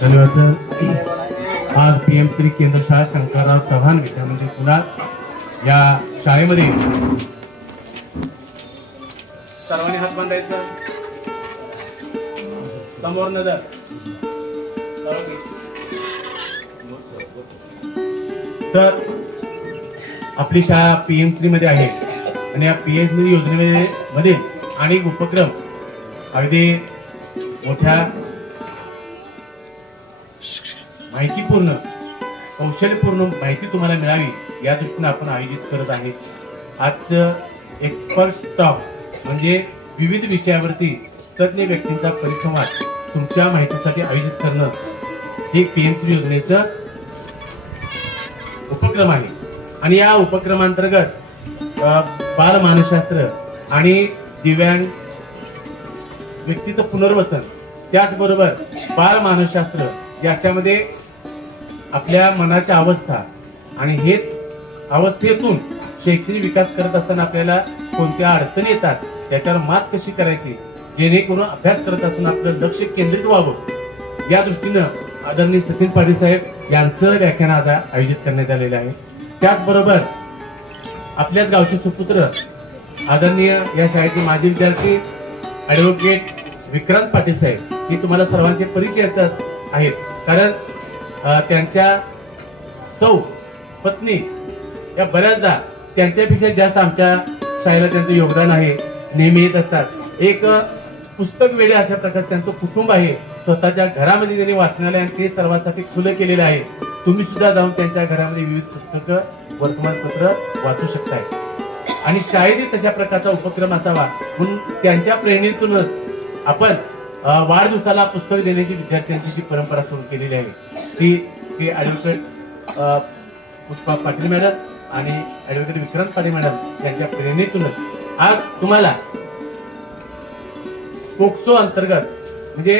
धन्यवाद सर। आज PM3 केंद्र शाळा शंकरराव चव्हाण विद्यामंदिर कुलार या शाळेमध्ये सर्वांनी हात बांधायचा, समोर नजर। तर आपली शाळा PM3 मध्ये आहे आणि या PM3 योजनेमध्ये अनेक उपक्रम अगदी मोठ्या माहितीपूर्ण कौशल्यपूर्ण माहिती तुम्हाला मिळावी या दृष्टीने आपण आयोजित करत आहे। आजचं एक्सपर्ट स्टॉक म्हणजे विविध विषयावरती तज्ञ व्यक्तींचा परिसंवाद तुमच्या माहितीसाठी आयोजित करणं हे PM3 योजनेचं उपक्रम आहे। आणि या उपक्रमांतर्गत बालमानसशास्त्र आणि दिव्यांग व्यक्तीचं पुनर्वसन, त्याचबरोबर बालमानसशास्त्र याच्यामध्ये आपल्या मनाच्या अवस्था आणि हे अवस्थेतून शैक्षणिक विकास करत असताना आपल्याला कोणत्या अडचणी येतात त्याच्यावर मात कशी करायची, जेणेकरून अभ्यास करत असताना आपलं लक्ष केंद्रित व्हावं या दृष्टीनं आदरणीय सचिन पाटील साहेब यांचं व्याख्यान आज आयोजित करण्यात आलेलं आहे। त्याचबरोबर आपल्याच गावचे सुपुत्र आदरणीय या शाळेचे माजी विद्यार्थी ऍडव्होकेट विक्रांत पाटील साहेब हे तुम्हाला सर्वांचे परिचय आहेत, कारण त्यांच्या सौ पत्नी या बऱ्याचदा त्यांच्यापेक्षा जास्त आमच्या शाळेला त्यांचं योगदान आहे, नेहमी येत असतात। एक पुस्तक वेळे अशा प्रकारचं त्यांचं कुटुंब आहे, स्वतःच्या घरामध्ये त्यांनी वाचनालय आणि ते सर्वांसाठी खुलं केलेलं आहे। तुम्ही सुद्धा जाऊन त्यांच्या घरामध्ये विविध पुस्तकं वर्तमानपत्र वाचू शकताय आणि शाळेतही तशा प्रकारचा उपक्रम असावा म्हणून त्यांच्या प्रेरणेतूनच आपण वाढदिवसाला पुस्तक देण्याची विद्यार्थ्यांची जी परंपरा सुरू केलेली आहे ती ऍडव्होकेट पुष्पा पाटील मॅडम आणि ऍडव्होकेट विक्रांत पाटील मॅडम यांच्या प्रेरणेतूनच आज तुम्हाला पोक्सो अंतर्गत म्हणजे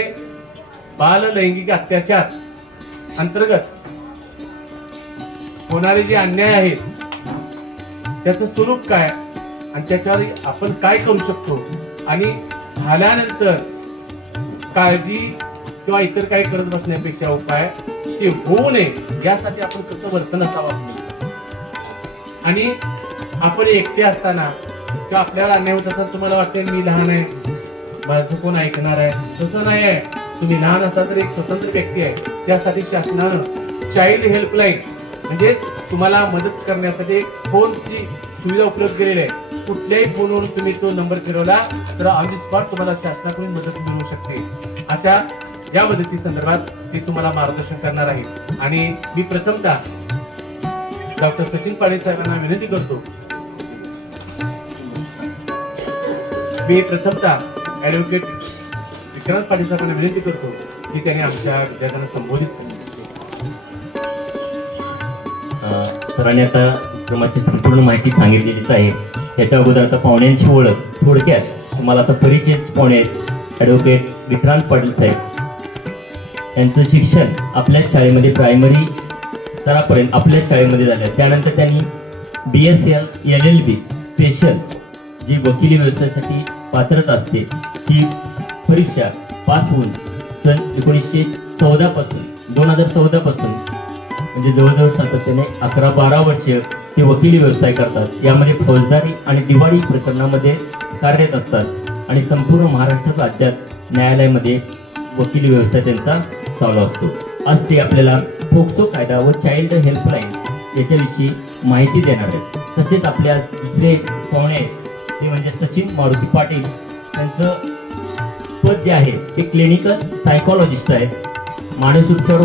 बाल लैंगिक अत्याचार अंतर्गत होणारे जे अन्याय आहेत त्याचं स्वरूप काय आणि त्याच्यावर आपण काय करू शकतो आणि झाल्यानंतर काळजी किंवा इतर काही करत बसण्यापेक्षा उपाय ते होऊ नये यासाठी आपण कसं वर्तन असावं आणि आपण एकटे असताना किंवा आपल्याला अन्याय होत असताना तुम्हाला वाटते मी लहान आहे माझं कोण ऐकणार आहे, तसं नाही आहे। तुम्ही लहान असता तर एक स्वतंत्र व्यक्ती आहे, त्यासाठी शासनानं चाइल्ड हेल्पलाईन म्हणजे तुम्हाला मदत करण्यासाठी फोनची सुविधा उपलब्ध केलेली आहे। कुठल्याही फोनवरून तुम्ही तो नंबर फिरवला तर ऑन द स्पॉट तुम्हाला शासनाकडून मदत मिळू शकते। अशा या मदती संदर्भात ते तुम्हाला मार्गदर्शन करणार आहे आणि मी प्रथमतः डॉक्टर सचिन पाटील साहेबांना विनंती करतो, मी प्रथमतः ऍडव्होकेट विक्रांत पाटील साहेबांना विनंती करतो की त्यांनी आमच्या विद्यार्थ्यांना संबोधित केले। सरांनी आता क्रमाची संपूर्ण माहिती सांगितलेलीच आहे। त्याच्या अगोदर आता पाहुण्यांची ओळख थोडक्यात तुम्हाला आता परिचय पाहुणे आहेत। ॲडव्होकेट विक्रांत पाटील साहेब यांचं शिक्षण आपल्याच शाळेमध्ये प्रायमरी स्तरापर्यंत आपल्याच शाळेमध्ये झालं। त्यानंतर त्यांनी BSL LLB स्पेशल जी वकिली व्यवसायासाठी पात्रता असते ती परीक्षा पास होऊन सन 1914 पासून 2014 पासून म्हणजे जवळजवळ सातत्याने 11-12 वर्ष ते वकिली व्यवसाय करतात। यामध्ये फौजदारी आणि दिवाळी प्रकरणामध्ये कार्यरत असतात आणि संपूर्ण महाराष्ट्र राज्यात न्यायालयामध्ये वकिली व्यवसाय त्यांचा चालू असतो। आज ते आपल्याला पोक्सो कायदा व चाइल्ड हेल्पलाईन याच्याविषयी माहिती देणार आहेत। तसेच आपल्या दुसरे पाहुणे ते म्हणजे सचिन मारुती पाटील, त्यांचं पद जे आहे ते क्लिनिकल सायकोलॉजिस्ट आहेत। मानसोपचार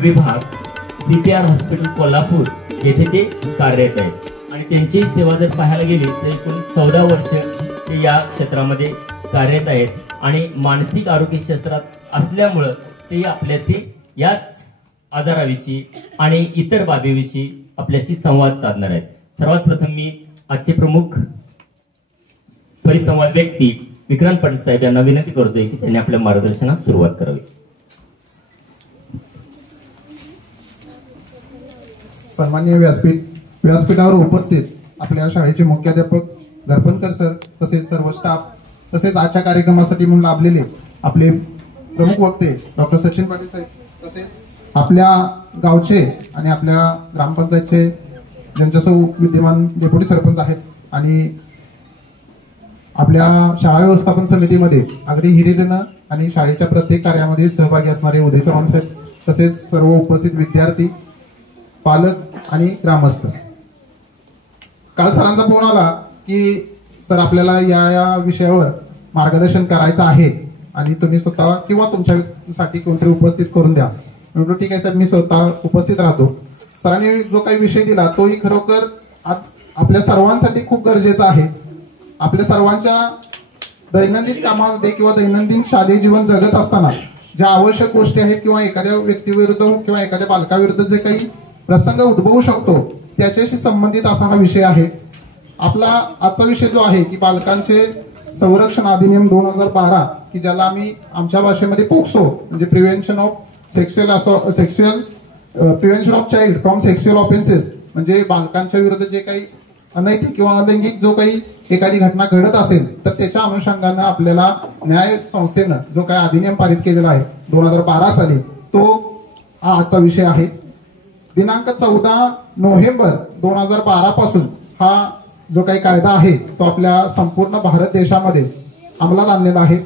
विभाग CPR हॉस्पिटल कोल्हापूर येथे ते कार्यरत आहेत आणि त्यांची सेवा जर पाहायला गेली तर एकूण 14 वर्ष ते या क्षेत्रामध्ये कार्यरत आहेत आणि मानसिक आरोग्य क्षेत्रात असल्यामुळं ते आपल्याशी याच आजाराविषयी आणि इतर बाबीविषयी आपल्याशी संवाद साधणार आहेत। सर्वात प्रथम मी आजचे प्रमुख परिसंवाद व्यक्ती विक्रांत पाटील साहेब यांना विनंती करतोय की त्यांनी आपल्या मार्गदर्शनास सुरुवात करावी। सन्माननीय व्यासपीठावर उपस्थित आपल्या शाळेचे मुख्याध्यापक घरपणकर सर तसेच सर्व स्टाफ तसेच आजच्या कार्यक्रमासाठी म्हणून लाभलेले आपले प्रमुख वक्ते डॉक्टर सचिन पाटील साहेब तसेच आपल्या गावचे आणि आपल्या ग्रामपंचायतचे ज्यांच्यासोबत विद्यमान डेप्युटी सरपंच आहेत आणि आपल्या शाळा व्यवस्थापन समितीमध्ये अगदी हिरिरीनं आणि शाळेच्या प्रत्येक कार्यामध्ये सहभागी असणारे उदय चव्हाण साहेब, तसेच सर्व उपस्थित विद्यार्थी, पालक आणि ग्रामस्थ. काल सरांचा फोन आला की सर आपल्याला या विषयावर मार्गदर्शन करायचं आहे आणि तुम्ही स्वतः किंवा तुमच्यासाठी कोणतरी उपस्थित करून द्या. म्हटलं ठीक आहे सर, मी स्वतः उपस्थित राहतो. सरांनी जो काही विषय दिला तोही खरोखर आज आपल्या सर्वांसाठी खूप गरजेचा आहे. आपल्या सर्वांच्या दैनंदिन कामामध्ये किंवा दैनंदिन शालेय जीवन जगत असताना ज्या आवश्यक गोष्टी आहेत किंवा एखाद्या व्यक्तीविरुद्ध किंवा एखाद्या बालकाविरुद्ध जे काही प्रसंग उद्भवू शकतो त्याच्याशी संबंधित असा हा विषय आहे. आपला आजचा विषय जो आहे की बालकांचे संरक्षण अधिनियम 2012, की ज्याला आम्ही आमच्या भाषेमध्ये पोक्सो म्हणजे prevention of prevention of child from sexual offences, म्हणजे बालकांच्या विरुद्ध जे काही अनैतिक किंवा अलैंगिक जो काही एखादी घटना घडत असेल तर त्याच्या अनुषंगानं आपल्याला न्याय संस्थेनं जो काही अधिनियम पारित केलेला आहे 2012 साली, तो हा आजचा विषय आहे. दिनांक 14 नोव्हेंबर 2012 पासून हा जो काही कायदा आहे तो आपल्या संपूर्ण भारत देशामध्ये अंमलात आणलेला आहे.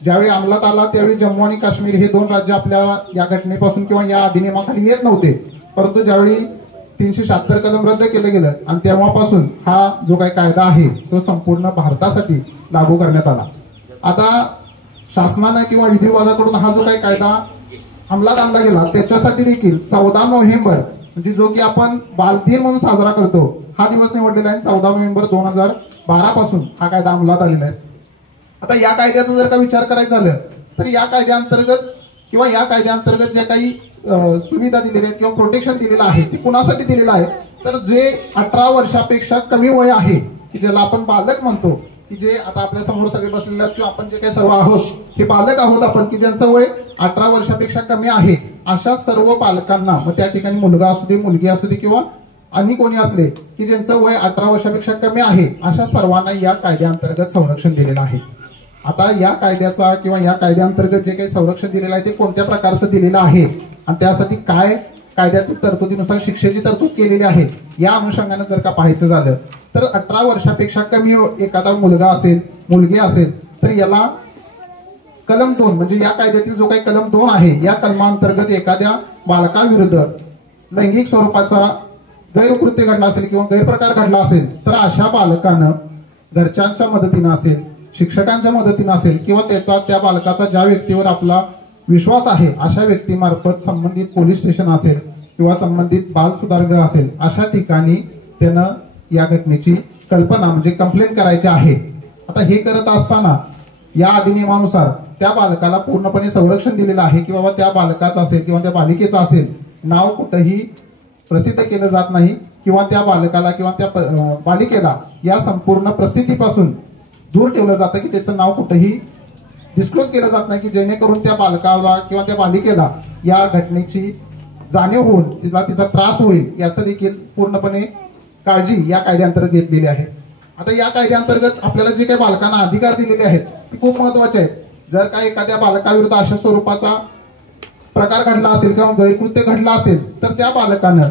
ज्यावेळी अंमलात आला त्यावेळी जम्मू आणि काश्मीर हे 2 राज्य आपल्याला या घटनेपासून किंवा या अधिनियमाखाली येत नव्हते, परंतु ज्यावेळी 376 कलम रद्द केलं गेलं आणि तेव्हापासून हा जो काही कायदा आहे तो संपूर्ण भारतासाठी लागू करण्यात आला. आता शासनानं किंवा विधी विभागाकडून हा जो काही कायदा अंमलात आणला गेला त्याच्यासाठी देखील 14 नोव्हेंबर म्हणजे जो की आपण बालदिन म्हणून साजरा करतो हा दिवस निवडलेला आहे. 14 नोव्हेंबर 2012 पासून हा कायदा अंमलात आलेला आहे. आता या कायद्याचा जर का विचार करायचा झालं तर या कायद्याअंतर्गत किंवा या कायद्याअंतर्गत जे काही सुविधा दिलेल्या आहेत किंवा प्रोटेक्शन दिलेलं आहे ते कुणासाठी दिलेलं आहे तर जे 18 वर्षापेक्षा कमी वय आहे की ज्याला आपण बालक म्हणतो, की जे आता आपल्या समोर सगळे बसलेले आहेत किंवा आपण जे काही सर्व आहोत हे बालक आहोत आपण, की ज्यांचं वय 18 वर्षापेक्षा कमी आहे अशा सर्व पालकांना, मग त्या ठिकाणी मुलगा असू दे मुलगी असू दे किंवा आणि कोणी असले की ज्यांचं वय 18 वर्षापेक्षा कमी आहे अशा सर्वांना या कायद्याअंतर्गत संरक्षण दिलेलं आहे. आता या कायद्याचा किंवा या कायद्याअंतर्गत जे काही संरक्षण दिलेलं आहे ते कोणत्या प्रकारचं दिलेलं आहे आणि त्यासाठी काय कायद्यातील तरतुदीनुसार शिक्षेची तरतूद केलेली आहे या अनुषंगाने जर का पाहायचं झालं तर 18 वर्षापेक्षा कमी एखादा मुलगा असेल मुलगी असेल तर याला कलम 2 म्हणजे या कायद्यातील जो काही कलम 2 आहे या कलमांतर्गत एखाद्या बालकाविरुद्ध लैंगिक स्वरूपाचा गैरकृत्य घडला असेल किंवा गैरप्रकार घडला असेल तर अशा बालकानं घरच्यांच्या मदतीनं असेल, शिक्षकांच्या मदतीनं असेल किंवा त्या बालकाचा ज्या व्यक्तीवर आपला विश्वास आहे अशा व्यक्तीमार्फत संबंधित पोलीस स्टेशन असेल किंवा संबंधित बाल सुधारगृह असेल अशा ठिकाणी त्यानं या घटनेची कल्पना म्हणजे कंप्लेंट करायची आहे. आता हे करत असताना या अधिनियमानुसार त्या बालकाला पूर्णपणे संरक्षण दिलेलं आहे की बाबा त्या बालकाचं असेल किंवा त्या बालिकेचं असेल नाव कुठंही प्रसिद्ध केलं जात नाही किंवा त्या बालकाला किंवा त्या बालिकेला या संपूर्ण प्रसिद्धीपासून दूर ठेवलं जातं की त्याचं नाव कुठंही डिस्क्लोज केलं जात नाही की जेणेकरून त्या बालकाला किंवा त्या बालिकेला या घटनेची जाणीव होऊन तिचा त्रास होईल याचं देखील पूर्णपणे काळजी या कायद्याअंतर्गत घेतलेली आहे. आता या कायद्याअंतर्गत आपल्याला जे काही बालकांना अधिकार दिलेले आहेत ते खूप महत्वाचे आहेत. जर का एखाद्या बालकाविरुद्ध अशा स्वरूपाचा प्रकार घडला असेल किंवा गैरकृत्य घडला असेल तर त्या बालकानं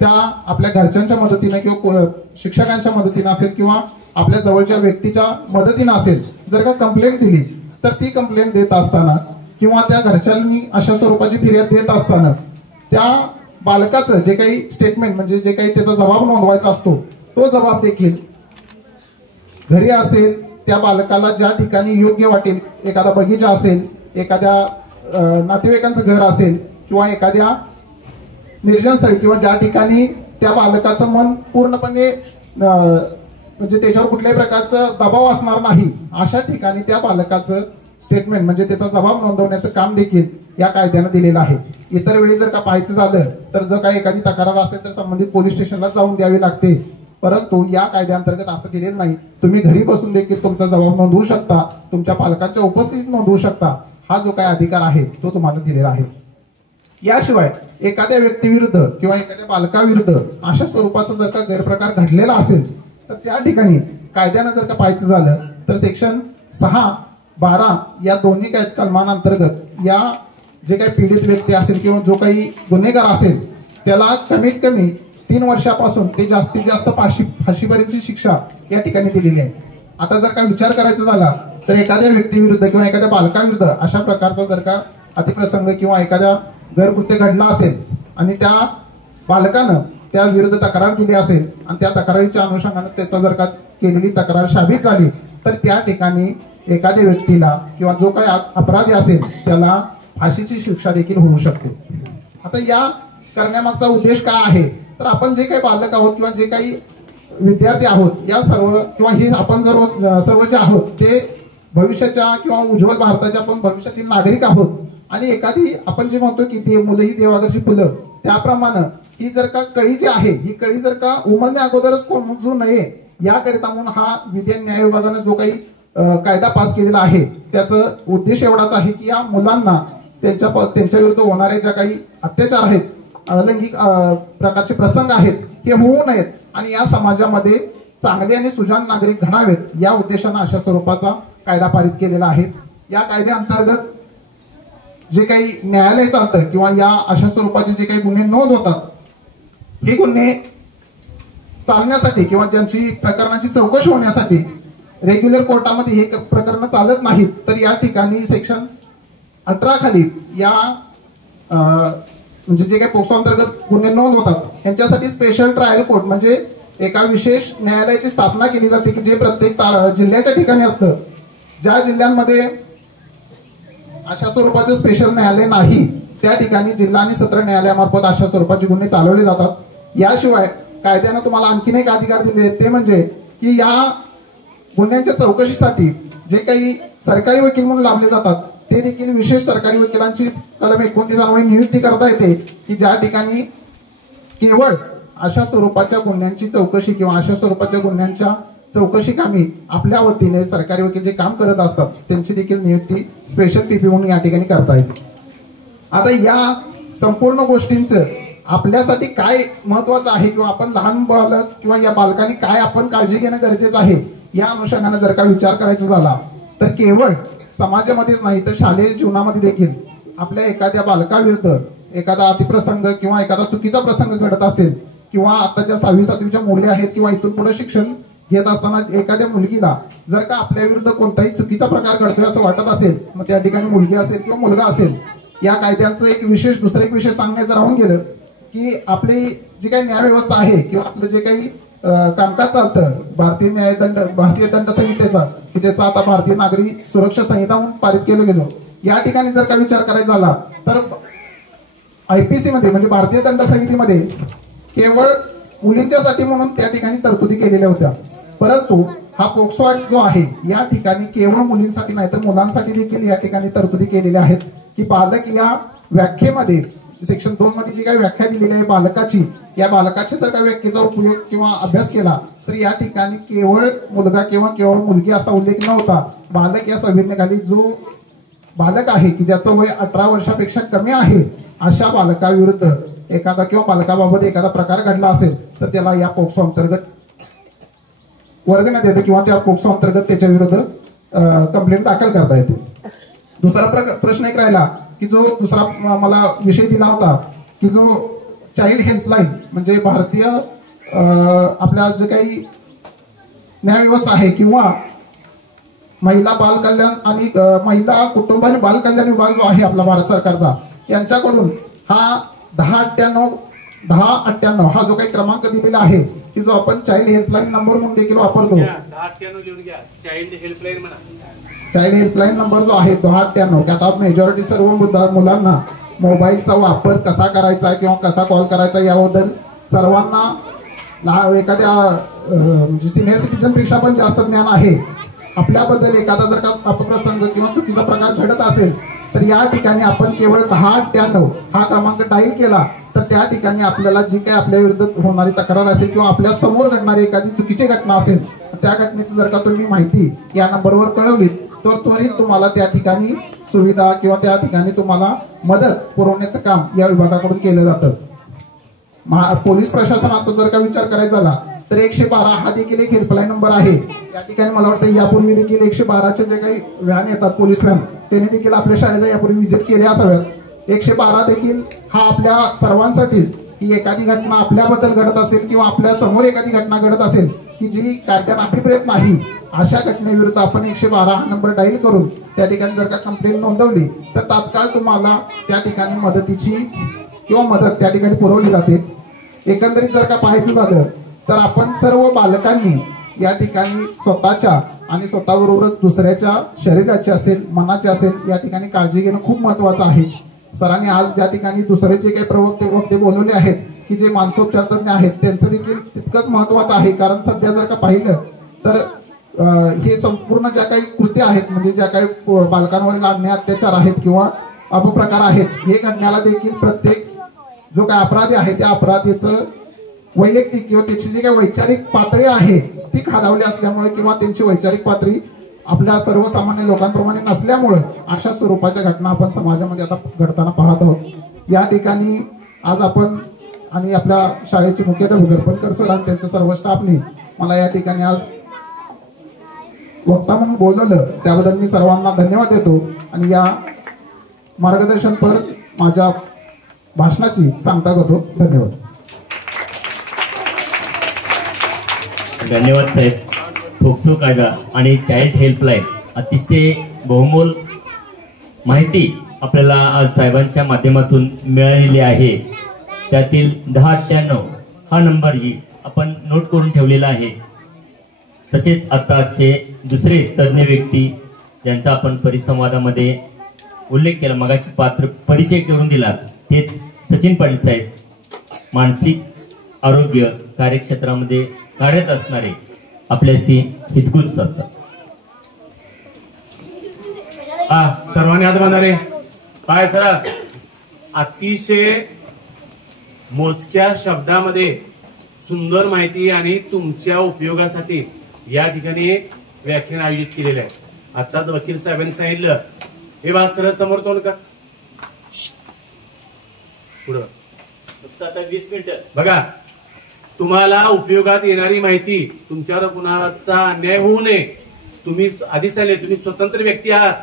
त्या आपल्या घरच्यांच्या मदतीने किंवा शिक्षकांच्या मदतीने असेल किंवा आपल्या जवळच्या व्यक्तीच्या मदतीने असेल जर का कंप्लेंट दिली तर ती कंप्लेंट देत असताना किंवा त्या घरच्यांनी अशा स्वरूपाची फिर्याद देत असताना त्या बालकाचं जे काही स्टेटमेंट म्हणजे जे काही त्याचा जबाब नोंदवायचा असतो तो जबाब देखील घरी असेल त्या बालकाला ज्या ठिकाणी योग्य वाटेल, एखादा बगीचा असेल, एखाद्या नातेवाईकांचं घर असेल किंवा एखाद्या निर्जन स्थळी किंवा ज्या ठिकाणी त्या बालकाचं मन पूर्णपणे म्हणजे त्याच्यावर कुठल्याही प्रकारचा दबाव असणार नाही अशा ठिकाणी त्या बालकाचं स्टेटमेंट म्हणजे त्याचा जबाब नोंदवण्याचं काम देखील या कायद्यानं दिलेलं आहे. इतर वेळी जर का पाहायचं झालं तर जर काही एखादी तक्रार असेल तर संबंधित पोलीस स्टेशनला जाऊन द्यावी लागते, परंतु या कायद्याअंतर्गत असं दिलेलं नाही. तुम्ही घरी बसून देखील तुमचा जबाब नोंदवू शकता, तुमच्या पालकांच्या उपस्थितीत नोंदवू शकता. हा जो काही अधिकार आहे तो तुम्हाला दिलेला आहे. याशिवाय एखाद्या व्यक्तीविरुद्ध किंवा एखाद्या बालकाविरुद्ध अशा स्वरूपाचा जर का गैरप्रकार घडलेला असेल तर त्या ठिकाणी कायद्यानं जर का पाहायचं झालं तर सेक्शन 6, 12 या दोन्ही कलमांतर्गत या जे काही पीडित व्यक्ती असेल किंवा जो काही गुन्हेगार असेल त्याला कमीत कमी 3 वर्षापासून ते जास्तीत जास्त फाशीपर्यंतची शिक्षा या ठिकाणी दिलेली आहे. आता जर का विचार करायचा झाला तर एखाद्या व्यक्तीविरुद्ध किंवा एखाद्या बालकाविरुद्ध अशा प्रकारचा जर का अतिप्रसंग किंवा एखाद्या गैरकृत्य घडला असेल आणि त्या बालकानं त्या विरुद्ध तक्रार दिली असेल आणि त्या तक्रारीच्या अनुषंगाने त्याचा जर का केलेली तक्रार साबित झाली तर त्या ठिकाणी एखाद्या व्यक्तीला किंवा जो काही अपराधी असेल त्याला फाशीची शिक्षा देखील होऊ शकते. आता या करण्यामागचा उद्देश काय आहे तर आपण जे काही बालक आहोत किंवा जे काही विद्यार्थी आहोत या सर्व किंवा हे आपण सर्व जे आहोत ते भविष्याच्या किंवा उज्ज्वल भारताच्या आपण भविष्यातील नागरिक आहोत. आणि एखादी आपण जे म्हणतो की ते मुलं ही देवाघरची फुलं त्याप्रमाणे ही जर का कळी जी आहे ही कळी जर का उमलण्या अगोदरच कोणजू नये याकरिता म्हणून हा विधी आणि न्याय विभागाने जो काही कायदा पास केलेला आहे त्याचा उद्देश एवढाच आहे की या मुलांना त्यांच्या विरुद्ध होणारे ज्या काही अत्याचार आहेत अलैंगिक प्रकारचे प्रसंग आहेत हे होऊ नयेत आणि या समाजामध्ये चांगले आणि सुजाण नागरिक घडावेत या उद्देशाने अशा स्वरूपाचा कायदा पारित केलेला आहे. या कायद्याअंतर्गत जे काही न्यायालय चालतं किंवा या अशा स्वरूपाचे जे काही गुन्हे नोंद होतात हे गुन्हे चालण्यासाठी किंवा ज्यांची प्रकरणाची चौकशी होण्यासाठी रेग्युलर कोर्टामध्ये हे प्रकरण चालत नाहीत तर या ठिकाणी सेक्शन 18 खाली या म्हणजे जे काही पोक्सो अंतर्गत गुन्हे नोंद होतात यांच्यासाठी स्पेशल ट्रायल कोर्ट म्हणजे एका विशेष न्यायालयाची स्थापना केली जाते की जे प्रत्येक जिल्ह्याच्या ठिकाणी असतं. ज्या जिल्ह्यांमध्ये अशा स्वरूपाचं स्पेशल न्यायालय नाही त्या ठिकाणी जिल्हा आणि सत्र न्यायालयामार्फत अशा स्वरूपाचे गुन्हे चालवले जातात. याशिवाय कायद्यानं तुम्हाला आणखीन एक अधिकार दिले ते म्हणजे की या गुन्ह्यांच्या चौकशीसाठी जे काही सरकारी वकील म्हणून लाभले जातात ते देखील विशेष सरकारी वकिलांची कलम 29 अन्वये नियुक्ती करता येते की ज्या ठिकाणी केवळ अशा स्वरूपाच्या गुन्ह्यांची चौकशी किंवा अशा स्वरूपाच्या गुन्ह्यांच्या चौकशी कामी आपल्या वतीने सरकारी वकील जे काम करत असतात त्यांची देखील नियुक्ती स्पेशल पीपी म्हणून या ठिकाणी करता येते. आता या संपूर्ण गोष्टींचं आपल्यासाठी काय महत्वाचं आहे किंवा आपण लहान बालक किंवा या बालकांनी काय आपण काळजी घेणं गरजेचं आहे या अनुषंगाने जर का विचार करायचा झाला तर केवळ समाजामध्येच नाही तर शालेय जीवनामध्ये देखील आपल्या एखाद्या बालकाविरुद्ध एखादा अतिप्रसंग किंवा एखादा चुकीचा प्रसंग घडत असेल किंवा आताच्या 6वी 7वीच्या मुले आहेत किंवा इथून पुढे शिक्षण घेत असताना एखाद्या मुलगीला जर का आपल्या विरुद्ध कोणताही चुकीचा प्रकार घडतोय असं वाटत असेल मग त्या ठिकाणी मुलगी असेल किंवा मुलगा असेल या कायद्यांचं एक विशेष दुसरं एक विशेष सांगायचं राहून गेलं की आपली जी काही न्याय व्यवस्था आहे किंवा आपलं जे काही कामकाज चालतं भारतीय दंड संहितेचा की त्याचा आता भारतीय नागरी सुरक्षा संहिता म्हणून पारित केलं गेलं. या ठिकाणी जर का विचार करायचा झाला तर IPC मध्ये म्हणजे भारतीय दंड संहितेमध्ये केवळ मुलींच्यासाठी म्हणून त्या ठिकाणी तरतुदी केलेल्या होत्या परंतु हा पोक्सो ऍक्ट जो आहे या ठिकाणी केवळ मुलींसाठी नाही तर मुलांसाठी देखील या ठिकाणी तरतुदी केलेल्या आहेत की बालक या व्याख्येमध्ये सेक्शन 2 मध्ये जी काही व्याख्या दिलेली आहे बालकाची या बालकाची जर का व्याख्येचा उपयोग किंवा अभ्यास केला तर या ठिकाणी केवळ मुलगा किंवा केवळ मुलगी असा उल्लेख नव्हता. बालक या संवेदनेखाली जो बालक आहे की ज्याचं वय 18 वर्षापेक्षा कमी आहे अशा बालकाविरुद्ध एखादा किंवा बालकाबाबत एखादा प्रकार घडला असेल तर त्याला या पोक्सो अंतर्गत वर्गण्यात येतं किंवा त्या पोक्सो अंतर्गत त्याच्या विरुद्ध कंप्लेंट दाखल करता येते. दुसरा प्रश्न एक राहिला की जो दुसरा मला विषय दिला होता की जो चाइल्ड हेल्पलाईन म्हणजे भारतीय आपल्या जे काही न्याय व्यवस्था आहे किंवा महिला बाल कल्याण आणि महिला कुटुंब आणि बाल कल्याण विभाग जो आहे आपला भारत सरकारचा यांच्याकडून हा 1098 हा जो काही क्रमांक दिलेला आहे की जो आपण चाइल्ड हेल्पलाईन नंबर म्हणून देखील वापरतो. 1098 लिहून घ्या चाइल्ड हेल्पलाईन म्हणा. चाइल्ड हेल्पलाईन नंबर जो आहे 1098 त्यात आता मेजॉरिटी सर्व मुलांना मोबाईलचा वापर कसा करायचा किंवा कसा कॉल करायचा याबद्दल सर्वांना एखाद्या म्हणजे सिनियर सिटीजन पेक्षा पण जास्त ज्ञान आहे. आपल्याबद्दल एखादा जर का अपप्रसंग किंवा चुकीचा प्रकार घडत असेल तर या ठिकाणी आपण केवळ 1098 हा क्रमांक डायल केला तर त्या ठिकाणी आपल्याला जी काही आपल्या विरुद्ध होणारी तक्रार असेल किंवा आपल्या समोर घडणारी एखादी चुकीची घटना असेल त्या घटनेची जर का तुम्ही माहिती या नंबरवर कळवलीत तर त्वरित तुम्हाला त्या ठिकाणी सुविधा किंवा त्या ठिकाणी तुम्हाला मदत पुरवण्याचं काम या विभागाकडून केलं जातं. पोलीस प्रशासनाचा जर का विचार करायचा झाला तर 112 हा देखील एक हेल्पलाईन नंबर आहे. या ठिकाणी मला वाटतं यापूर्वी देखील 112चे जे काही व्हॅन येतात पोलीस व्हॅन त्यांनी देखील आपल्या शाळेला यापूर्वी व्हिजिट केले असाव्यात. 112 देखील हा आपल्या सर्वांसाठीच की एखादी घटना आपल्याबद्दल घडत असेल किंवा आपल्या समोर एखादी घटना घडत असेल की जी कायद्यात अभिप्रेत नाही, अशा घटनेविरुद्ध आपण 112 हा नंबर डायल करून त्या ठिकाणी जर का कंप्लेंट नोंदवली तर तात्काळ तुम्हाला त्या ठिकाणी मदतीची किंवा मदत त्या ठिकाणी पुरवली जाते. एकंदरीत जर का पाहायचं झालं तर आपण सर्व बालकांनी या ठिकाणी स्वतःच्या आणि स्वतःबरोबरच दुसऱ्याच्या शरीराची असेल, मनाची असेल, या ठिकाणी काळजी घेणं खूप महत्वाचं आहे. सरांनी आज ज्या ठिकाणी दुसरे जे काही वक्ते बोलवले आहेत की जे मानसोपचार तज्ञ आहेत त्यांचं देखील तितकंच महत्वाचं आहे. कारण सध्या जर का पाहिलं तर हे संपूर्ण ज्या काही कृत्य आहेत म्हणजे ज्या काही बालकांवरील अन्याय अत्याचार आहेत किंवा अपप्रकार आहेत, हे घडण्याला देखील प्रत्येक जो काही अपराधी आहे त्या अपराधीचं वैयक्तिक किंवा त्याची जी काही वैचारिक पातळी आहे ती खालावली असल्यामुळे किंवा त्यांची वैचारिक पातळी आपल्या सर्वसामान्य लोकांप्रमाणे नसल्यामुळे अशा स्वरूपाच्या घटना आपण समाजामध्ये आता घडताना पाहत आहोत. या ठिकाणी आज आपण आणि आपल्या शाळेचे मुख्याध्यापक गरपणकर सर आणि त्यांच्या सर्व स्टाफने मला या ठिकाणी आज वक्ता म्हणून बोलवलं, त्याबद्दल मी सर्वांना धन्यवाद देतो आणि या मार्गदर्शनपर माझ्या भाषणाची सांगता करतो. धन्यवाद. धन्यवाद साहेब. फोक्सो कायदा आणि चाइल्ड हेल्पलाईन अतिशय बहुमोल माहिती आपल्याला आज साहेबांच्या माध्यमातून मिळालेली आहे. त्यातील 1098 हा नंबरही आपण नोट करून ठेवलेला आहे. तसेच आताचे दुसरे तज्ञ व्यक्ती ज्यांचा आपण परिसंवादामध्ये उल्लेख केला, मगाशी परिचय करून दिला, तेच सचिन पाटील साहेब, मानसिक आरोग्य कार्यक्षेत्रामध्ये कार्यरत असणारे आपल्याशी हितगुज साधतात. सर्वांनी हात बांधारे. काय सर, अतिशय मोजक्या शब्दामध्ये सुंदर माहिती आणि तुमच्या उपयोगासाठी या ठिकाणी व्याख्यान आयोजित केलेलं आहे. आताच वकील साहेबांनी सांगितलं, हे बात सरळ समोर तोंड का पुढं फक्त आता 20 मिनिटं बघा. तुम्हाला उपयोगात येणारी माहिती, तुमच्यावर कुणाचा अन्याय होऊ नये. तुम्ही आधीच सांगितले तुम्ही स्वतंत्र व्यक्ती आहात.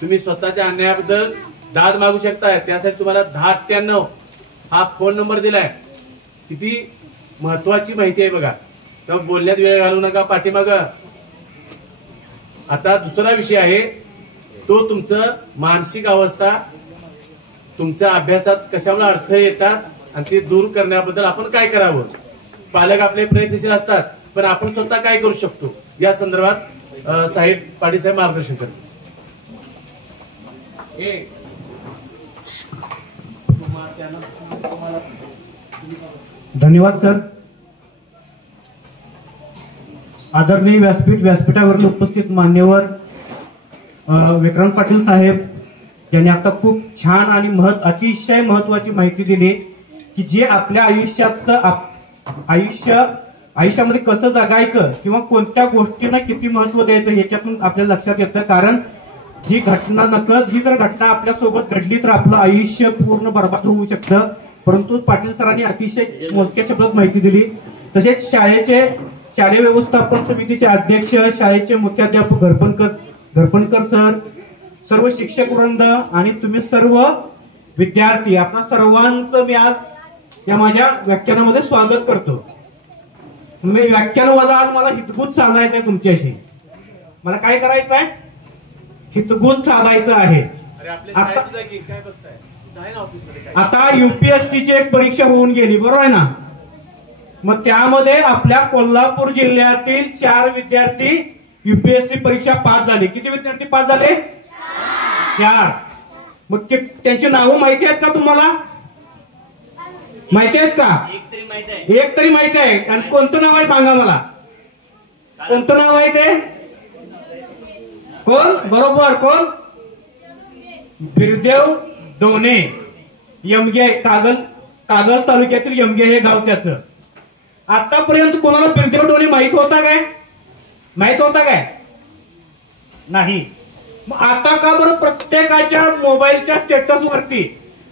तुम्ही स्वतःच्या अन्यायाबद्दल दाद मागू शकताय. त्यासाठी तुम्हाला 1098 हा फोन नंबर दिलाय. किती महत्वाची माहिती आहे बघा. तेव्हा बोलण्यात वेळ घालू नका पाठीमाग. आता दुसरा विषय आहे तो तुमचं मानसिक अवस्था, तुमच्या अभ्यासात कशामुळे अडथळे येतात आणि ते दूर करण्याबद्दल आपण काय करावं. पालक आपले प्रयत्नशील असतात, पण आपण स्वतः काय करू शकतो या संदर्भात साहेब पाटील साहेब मार्गदर्शन करतात. धन्यवाद सर. आदरणीय व्यासपीठावरील उपस्थित मान्यवर विक्रांत पाटील साहेब ज्यांनी आता खूप छान आणि अतिशय महत्वाची माहिती दिली की जे आपल्या आयुष्यामध्ये कसं जगायचं किंवा कोणत्या गोष्टींना किती महत्व द्यायचं ह्याच्यातून आपल्याला लक्षात येतं. कारण जी जर घटना आपल्यासोबत घडली तर आपलं आयुष्य पूर्ण बरबाद होऊ शकतं. परंतु पाटील सरांनी अतिशय मोजक्या शब्दात माहिती दिली. तसेच शालेय व्यवस्थापन समितीचे अध्यक्ष, शाळेचे मुख्याध्यापक गरपणकर सर, सर्व शिक्षक वृंद आणि तुम्ही सर्व विद्यार्थी, आपल्या सर्वांचं मी आज या माझ्या व्याख्यानामध्ये स्वागत करतो. मी व्याख्यानवादा आज मला हितगुज साधायचं आहे तुमच्याशी. मला काय करायचं आहे? हितगुज साधायचं आहे. आता युपीएससीची एक परीक्षा होऊन गेली, बरोबर आहे ना? मग त्यामध्ये आपल्या कोल्हापूर जिल्ह्यातील 4 विद्यार्थी युपीएससी परीक्षा पास झाले. किती विद्यार्थी पास झाले? 4. मग त्यांची नावं माहिती आहेत का तुम्हाला? माहिती आहेत का? एक तरी माहिती आहे. आणि कोणतं नाव आहे सांगा मला. कोणतं नाव आहे ते? कोण? बरोबर, कोण? बिरदेव दोने, यमगे, कागल तालुक्यातील यमगे हे गाव त्याचं. आतापर्यंत कोणाला बिरदेव दोने माहित होता काय? नाही. मग आता का बरं प्रत्येकाच्या मोबाईलच्या स्टेटस वरती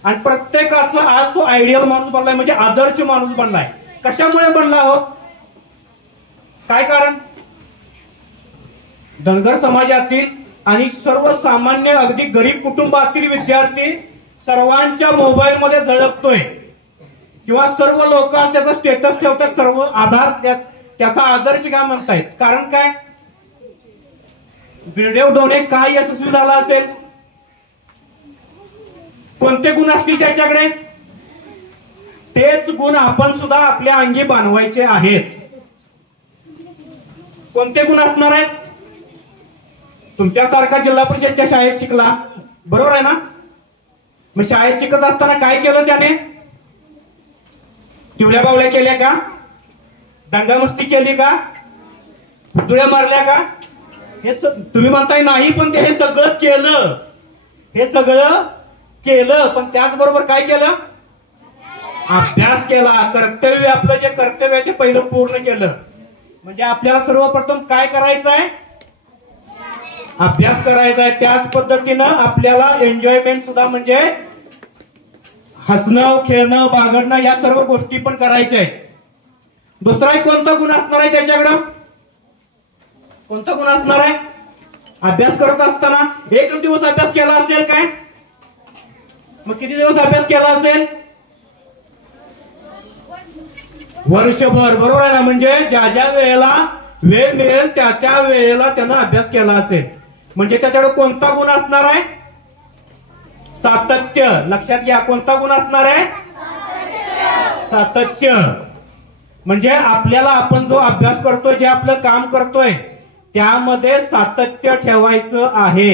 आणि प्रत्येकाचा आज तो आयडियल माणूस बनलाय, म्हणजे आदर्श माणूस बनलाय. कशामुळे बनला हो? काय कारण? धनगर समाजातील आणि सर्वसामान्य अगदी गरीब कुटुंबातील विद्यार्थी सर्वांच्या मोबाईल मध्ये झळकतोय किंवा सर्व लोक त्याचा स्टेटस ठेवतात, सर्व आधार त्याचा आदर्श का म्हणतायत? कारण काय? बिरदेव डोणे काय यशस्वी झाला असेल? कोणते गुण असतील त्याच्याकडे? तेच गुण आपण सुद्धा आपल्या अंगी बांधवायचे आहेत. कोणते गुण असणार आहेत? तुमच्यासारखा जिल्हा परिषदच्या शाळेत शिकला, बरोबर आहे ना? मग शाळेत शिकत असताना काय केलं त्याने? टिवल्या बावल्या केल्या का? दंगामस्ती केली का? पुतळ्या मारल्या का? हे तुम्ही म्हणताय नाही, पण ते हे सगळं केलं. हे सगळं केलं, पण त्याचबरोबर काय केलं? अभ्यास केला. कर्तव्य, आपलं जे कर्तव्य आहे ते पहिलं पूर्ण केलं. म्हणजे आपल्याला सर्वप्रथम काय करायचं आहे? अभ्यास करायचा आहे. त्याच पद्धतीनं आपल्याला एन्जॉयमेंट सुद्धा, म्हणजे हसणं, खेळणं, बागडणं, या सर्व गोष्टी पण करायच्या आहेत. दुसरा एक कोणता गुण असणार आहे त्याच्याकडं? कोणता गुण असणार आहे? अभ्यास करत असताना एक दिवस अभ्यास केला असेल काय? मग किती दिवस अभ्यास केला असेल? वर्षभर, बरोबर आहे ना? म्हणजे ज्या ज्या वेळेला वेळ मिळेल त्या त्या वेळेला त्यानं अभ्यास केला असेल. म्हणजे त्याच्याकडे कोणता गुण असणार आहे? सातत्य. लक्षात घ्या, कोणता गुण असणार आहे? सातत्य. म्हणजे आपल्याला, आपण जो अभ्यास करतोय, जे आपलं काम करतोय, त्यामध्ये सातत्य ठेवायचं आहे.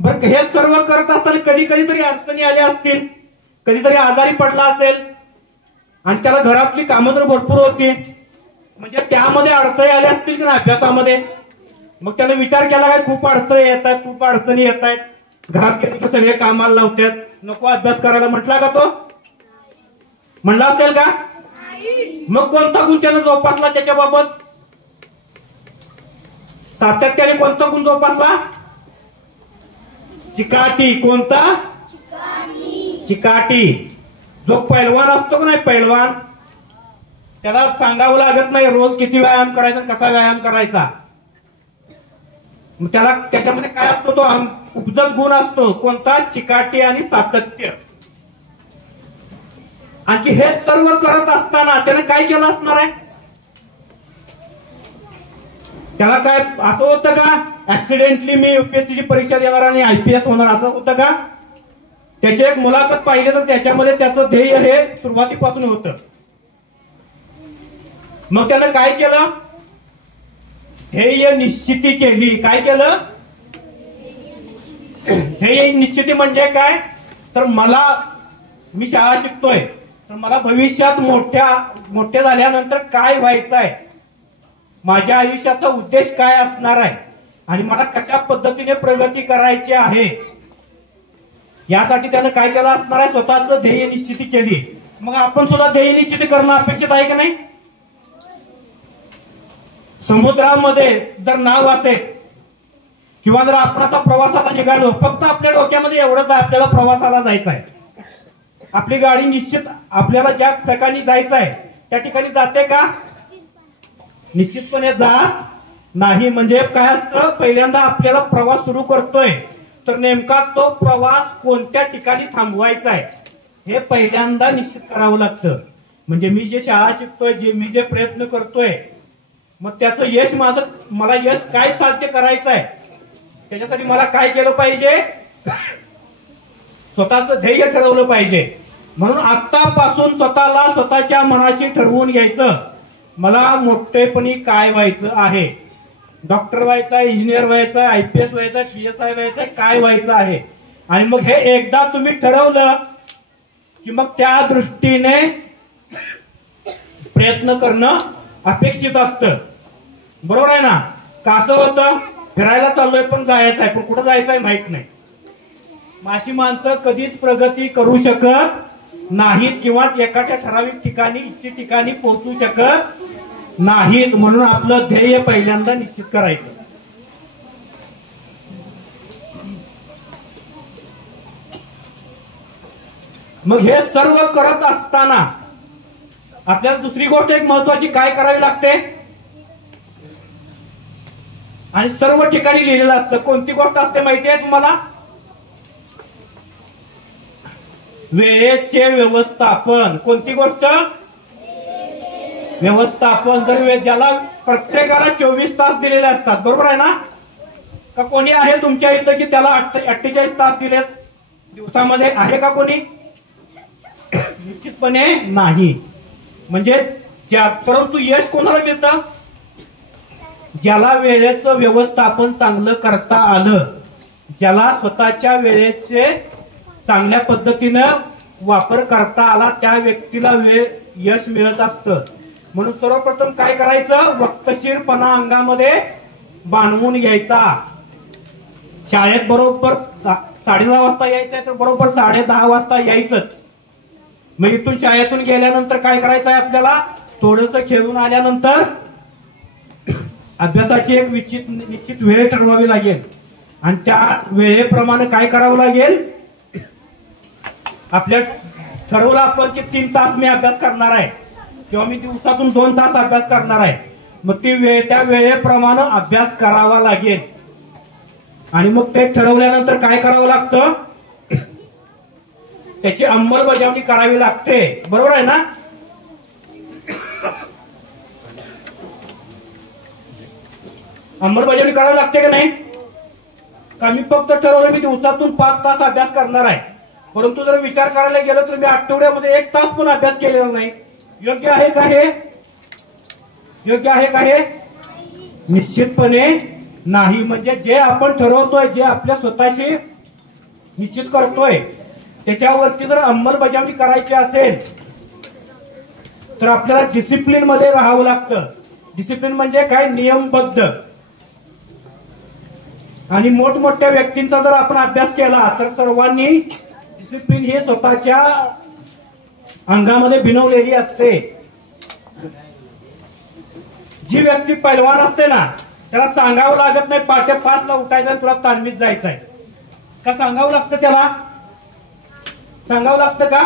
बरं, हे सर्व करत असताना कधी कधीतरी अडचणी आल्या असतील, कधीतरी आजारी पडला असेल आणि त्याला घरातली कामं तर भरपूर होती, म्हणजे त्यामध्ये अडथळे आले असतील की नाही अभ्यासामध्ये? मग त्याने विचार केला काय, खूप अडथळे येत आहेत, खूप अडचणी येत आहेत, घरात गेले सगळे कामाला लावतात, नको अभ्यास करायला म्हटला का तो? म्हणला असेल का? मग कोणता गुण त्यानं जोपासला त्याच्याबाबत? सातत्याने कोणता गुण जोपासला? चिकाटी. कोणता? चिकाटी. जो पैलवान असतो का नाही, पैलवान, त्याला सांगावं लागत नाही रोज किती व्यायाम करायचा, कसा व्यायाम करायचा. त्याला त्याच्यामध्ये काय असतो? तो उपजत गुण असतो. कोणता? चिकाटी आणि सातत्य. आणखी हे सर्व करत असताना त्याने काय केलं असणार आहे? त्याला काय असं होतं का ऍक्सिडेंटली मी युपीएससीची परीक्षा देणार आणि आयपीएस होणार, असं होतं का? त्याची एक मुलाखत पाहिली तर त्याच्यामध्ये त्याचं ध्येय हे सुरुवातीपासून होतं. मग त्यानं काय केलं? ध्येय निश्चिती केली. काय केलं? ध्येय निश्चिती म्हणजे काय? तर मी शाळा शिकतोय, तर मला भविष्यात मोठे झाल्यानंतर काय व्हायचं आहे, माझ्या आयुष्याचा उद्देश काय असणार आहे आणि मला कशा पद्धतीने प्रगती करायची आहे, यासाठी त्यानं काय केलं असणार आहे? स्वतःच ध्येय निश्चिती केली. मग आपण सुद्धा ध्येय निश्चिती करणं अपेक्षित आहे की नाही? समुद्रामध्ये जर नाव असेल किंवा जर आपण आता प्रवासाला निघालो, फक्त आपल्या डोक्यामध्ये एवढंच आहे, आपल्याला प्रवासाला जायचं आहे, आपली गाडी निश्चित आपल्याला ज्या ठिकाणी जायचं आहे त्या ठिकाणी जाते का? निश्चितपणे जात नाही. म्हणजे काय असतं, पहिल्यांदा आपल्याला प्रवास सुरू करतोय तर नेमका तो प्रवास कोणत्या ठिकाणी थांबवायचा आहे हे पहिल्यांदा निश्चित करावं लागतं. म्हणजे मी जे शाळा शिकतोय, मी जे प्रयत्न करतोय, मग त्याचं यश, मला यश काय साध्य करायचं आहे, त्याच्यासाठी मला काय केलं पाहिजे? स्वतःचं ध्येय ठरवलं पाहिजे. म्हणून आतापासून स्वतःच्या मनाशी ठरवून घ्यायचं, मला मोठेपणी काय व्हायचं आहे. डॉक्टर व्हायचा, इंजिनियर व्हायचा, आयपीएस व्हायचा, पीएसआय व्हायचा, काय व्हायचं आहे. आणि मग हे एकदा तुम्ही ठरवलं की मग त्या दृष्टीने प्रयत्न करणं अपेक्षित असतं. बरोबर आहे ना? कसं होतं, फिरायला चाललोय पण जायचं आहे, पण कुठं जायचं आहे माहित नाही. अशी माणसं कधीच प्रगती करू शकत नाहीत किंवा एखाद्या ठराविक ठिकाणी पोहोचू शकत नाहीत. म्हणून आपलं ध्येय पहिल्यांदा निश्चित करायचं. मग हे सर्व करत असताना आपल्याला दुसरी गोष्ट एक महत्वाची काय करावी लागते, आणि सर्व ठिकाणी लिहिलेलं असतं. कोणती गोष्ट असते माहिती आहे तुम्हाला? वेळेचे व्यवस्थापन. कोणती गोष्ट? व्यवस्थापन. जर ज्याला प्रत्येकाला 24 तास दिलेले असतात, बरोबर आहे ना? का कोणी आहे तुमच्या इथं की त्याला 48 तास दिलेत दिवसामध्ये? आहे का कोणी? निश्चितपणे नाही. म्हणजे परंतु यश कोणाला मिळतं? ज्याला वेळेचं व्यवस्थापन चांगलं करता आलं, ज्याला स्वतःच्या वेळेचे चांगल्या पद्धतीनं वापर करता आला, त्या व्यक्तीला यश मिळत असतं. म्हणून सर्वप्रथम काय करायचं? वक्तशीरपणा अंगामध्ये बांधवून घ्यायचा. शाळेत बरोबर 10:30 वाजता यायचंय तर बरोबर 10:30 वाजता यायचंच. मग इथून शाळेतून गेल्यानंतर काय करायचंय आपल्याला? थोडंसं खेळून आल्यानंतर अभ्यासाची एक निश्चित वेळ ठरवावी लागेल आणि त्या वेळेप्रमाणे काय करावं लागेल? आपल्या ठरवलं आपण की 3 तास मी अभ्यास करणार आहे किंवा मी दिवसातून 2 तास अभ्यास करणार आहे. मग ती त्या वेळेप्रमाणे अभ्यास करावा लागेल. आणि मग ते ठरवल्यानंतर काय करावं लागतं? त्याची अंमलबजावणी करावी लागते. बरोबर आहे ना? अंमलबजावणी करावी लागते का नाही? का मी फक्त ठरवलं मी दिवसातून 5 तास अभ्यास करणार आहे, परंतु जर विचार करायला गेलो तर मी आठवड्यामध्ये 1 तास पण अभ्यास केलेला नाही. योग्य आहे का हे? योग्य आहे का हे? निश्चितपणे नाही. म्हणजे जे आपण ठरवतोय, जे आपल्या स्वतःशी निश्चित करतोय, त्याच्यावरती जर अंमलबजावणी करायची असेल तर आपल्याला डिसिप्लिन मध्ये राहावं लागतं. डिसिप्लिन म्हणजे काय? नियमबद्ध. आणि मोठमोठ्या व्यक्तींचा जर आपण अभ्यास केला तर सर्वांनी डिसिप्लिन हे स्वतःच्या अंगामध्ये भिनवलेली असते. जी व्यक्ती पैलवान असते ना, त्याला सांगावं लागत नाही पहाटे 5 ला उठायचं तुला तालमीत जायचंय. का सांगावं लागतं त्याला? सांगावं लागतं का?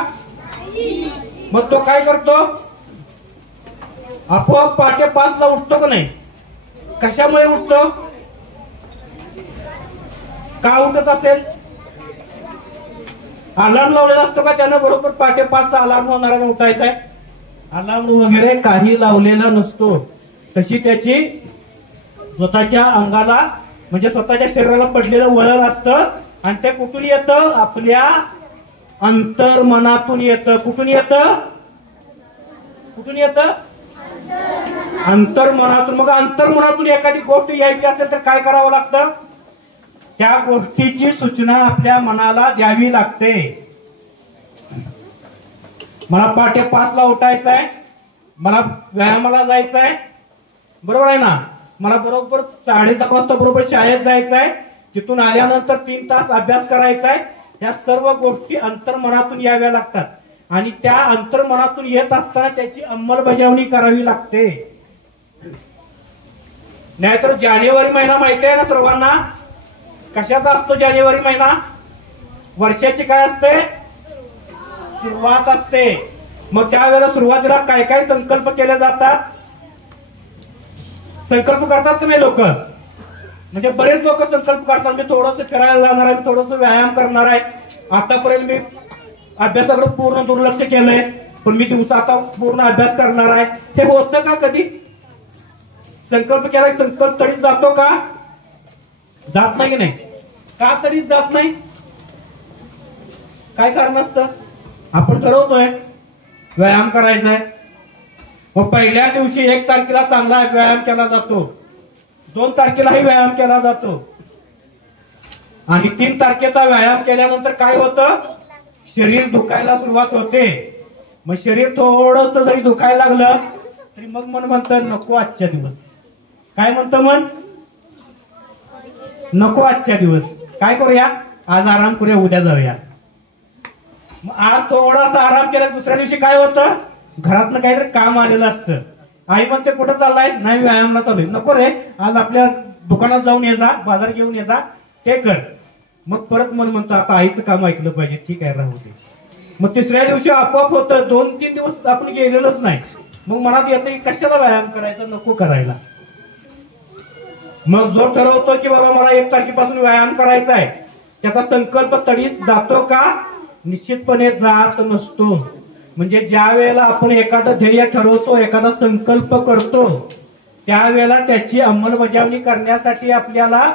मग तो काय करतो? आपोआप पहाटे 5 ला उठतो का नाही? कशामुळे उठतो? का उठत असेल? अलार्म लावलेला असतो का त्यानं? बरोबर पहाटे 5चा अलार्म होणारा उठायचा आहे. अलार्म वगैरे काही लावलेला नसतो. तशी त्याची स्वतःच्या अंगाला म्हणजे स्वतःच्या शरीराला पडलेलं वळण असतं आणि ते कुठून येतं? आपल्या अंतर्मनातून येतं. कुठून येतं? कुठून येतं? अंतर्मनातून. मग अंतर्मनातून एखादी गोष्ट यायची असेल तर काय करावं लागतं? त्या गोष्टीची सूचना आपल्या मनाला द्यावी लागते. मला पहाटे 5 ला उठायचं आहे, मला व्यायामाला जायचं आहे, बरोबर आहे ना? मला बरोबर 10:30 वाजता बरोबर शाळेत जायचं आहे, तिथून आल्यानंतर 3 तास अभ्यास करायचा आहे. या सर्व गोष्टी अंतर्मनातून याव्या लागतात आणि त्या अंतर्मनातून येत असताना त्याची अंमलबजावणी करावी लागते. नाहीतर जानेवारी महिना माहिती आहे ना सर्वांना? कशाचा असतो जानेवारी महिना? वर्षाची काय असते? सुरुवात असते. मग त्यावेळेला सुरुवातीला काय काय संकल्प केले जातात? संकल्प करतात का नाही लोक? म्हणजे बरेच लोक संकल्प करतात. मी थोडंसं फिरायला जाणार आहे, थोडंसं व्यायाम करणार आहे, आतापर्यंत मी अभ्यासाकडे पूर्ण दुर्लक्ष केलंय, पण मी दिवसा आता पूर्ण अभ्यास करणार आहे. हे होतं का कधी? संकल्प केलाय, संकल्प तरीच जातो का? जात नाही की नाही? का तरीच जात नाही? काय कारण असतं? आपण ठरवतोय व्यायाम करायचा आहे, मग पहिल्या दिवशी 1 तारखेला चांगला व्यायाम केला जातो, 2 तारखेलाही व्यायाम केला जातो आणि 3 तारखेचा व्यायाम केल्यानंतर काय होतं? शरीर दुखायला सुरुवात होते. मग शरीर थोडस जरी दुखायला लागलं तरी मग मन म्हणतं नको आजच्या दिवस. काय म्हणतं मन? नको आजच्या दिवस, काय करूया? आज आराम करूया, उद्या जाऊया. मग आज थोडासा आराम केला, दुसऱ्या दिवशी काय होतं? घरातनं काहीतरी काम आलेलं असतं. आई म्हणते कुठं चाललाय? नाही व्यायामला चालू. नको रे, आज आपल्या दुकानात जाऊन ये जा, बाजार घेऊन ये जा, ते कर. मग परत मन म्हणतं आता आईचं काम ऐकलं पाहिजे, ठीक आहे राहू दे. मग तिसऱ्या दिवशी आपोआप होतं. 2-3 दिवस आपण गेलेलोच नाही. मग मनात येतं की कशाला व्यायाम करायचा, नको करायला. मग जो ठरवतो की बाबा मला 1 तारखेपासून व्यायाम करायचा आहे, त्याचा संकल्प तडीस जातो का? निश्चितपणे जात नसतो. म्हणजे ज्या वेळेला आपण एखादं ध्येय ठरवतो, एखादा संकल्प करतो, त्यावेळेला त्याची अंमलबजावणी करण्यासाठी आपल्याला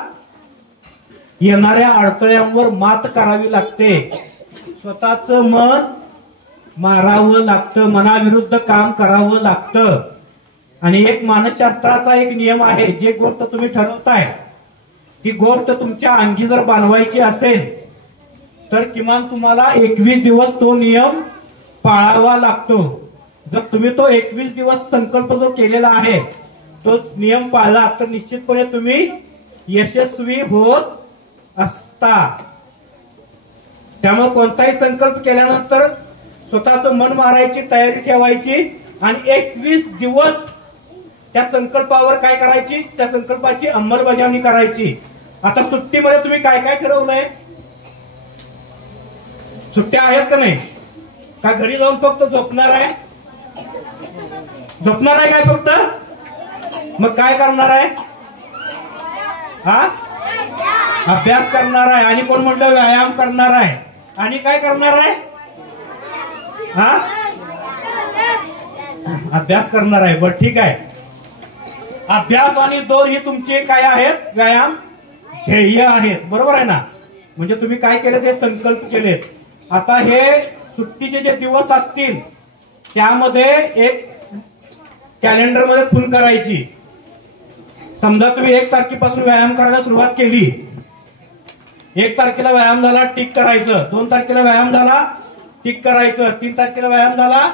येणाऱ्या अडथळ्यांवर मात करावी लागते. स्वतःच मन मारावं लागतं, मनाविरुद्ध काम करावं लागतं. आणि एक मानसशास्त्राचा एक नियम आहे, जे गोष्ट तुम्ही ठरवताय ती गोष्ट तुमच्या अंगी जर बांधवायची असेल तर किमान तुम्हाला 21 दिवस तो नियम पाळावा लागतो. जर तुम्ही तो 21 दिवस संकल्प जो केलेला आहे तो नियम पाळला तर निश्चितपणे तुम्ही यशस्वी होत असता. त्यामुळे कोणताही संकल्प केल्यानंतर स्वतःच मन मारायची तयारी ठेवायची आणि 21 दिवस त्या संकल्पावर काय करायची, त्या संकल्पाची अंमलबजावणी करायची. आता सुट्टीमध्ये तुम्ही काय काय ठरवलंय? सुट्ट्या आहेत का नाही? का घरी जाऊन फक्त झोपणार आहे? झोपणार आहे काय फक्त? मग काय करणार आहे? हा, अभ्यास करणार आहे. आणि कोण म्हटलं व्यायाम करणार आहे. आणि काय करणार आहे? हा, अभ्यास करणार आहे. बरं ठीक आहे. अभ्यास आणि दोन ही तुमचे काय आहेत? व्यायाम ध्येय आहेत. बरोबर आहे ना? म्हणजे तुम्ही काय केले, ते संकल्प केलेत. आता हे सुट्टीचे जे दिवस असतील त्यामध्ये एक कॅलेंडर मध्ये खूण करायची. समजा तुम्ही 1 तारखेपासून व्यायाम करायला सुरुवात केली, 1 तारखेला व्यायाम झाला, टिक करायचं. 2 तारखेला व्यायाम झाला, टिक करायचं. 3 तारखेला व्यायाम झाला,